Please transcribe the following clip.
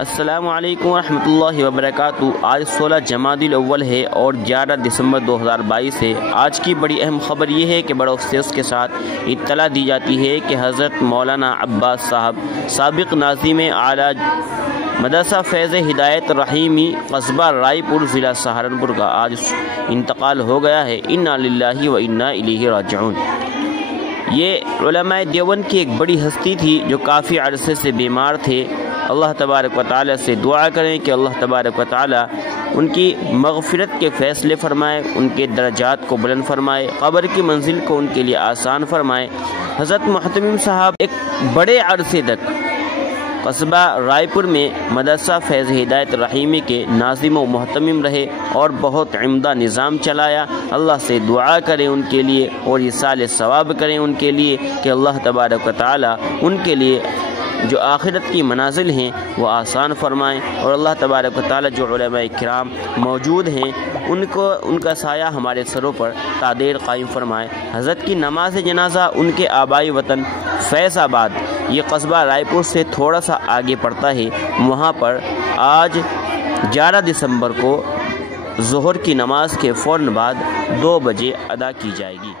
السلام علیکم ورحمۃ اللہ وبرکاتہ۔ آج 16 جمادی الاول ہے اور 11 دسمبر 2022 ہے۔ آج کی بڑی اہم خبر یہ ہے کہ بڑے افسوس کے ساتھ اطلاع دی جاتی ہے کہ حضرت مولانا عباس صاحب سابق ناظم اعلیٰ مدرسہ فیض ہدایت رحیمی قصبہ رائے پور ضلع سہارنپور کا آج انتقال ہو گیا ہے۔ انا للہ و انا الیہ راجعون۔ یہ علماء دیوبند کی ایک بڑی ہستی تھی جو کافی عرصے سے بیمار تھے۔ اللہ تبارک و تعالیٰ سے دعا کریں کہ اللہ تبارک و تعالیٰ ان کی مغفرت کے فیصلے فرمائے، ان کے درجات کو بلند فرمائے، قبر کی منزل کو ان کے لیے آسان فرمائے۔ حضرت محتمم صاحب ایک بڑے عرصے تک قصبہ رائے پور میں مدرسہ فیض ہدایت رحیمی کے ناظم و محتمم رہے اور بہت عمدہ نظام چلایا۔ اللہ سے دعا کریں ان کے لیے اور ایصال ثواب کریں ان کے لیے کہ اللہ تبارک و تعالیٰ ان کے لیے جو آخرت کی منازل ہیں وہ آسان فرمائیں، اور اللہ تبارک و تعالیٰ جو علماء کرام موجود ہیں ان کا سایہ ہمارے سروں پر تا دیر قائم فرمائے۔ حضرت کی نماز جنازہ ان کے آبائی وطن فیض آباد، یہ قصبہ رائے پور سے تھوڑا سا آگے پڑتا ہے، وہاں پر آج 11 دسمبر کو ظہر کی نماز کے فوراً بعد 2 بجے ادا کی جائے گی۔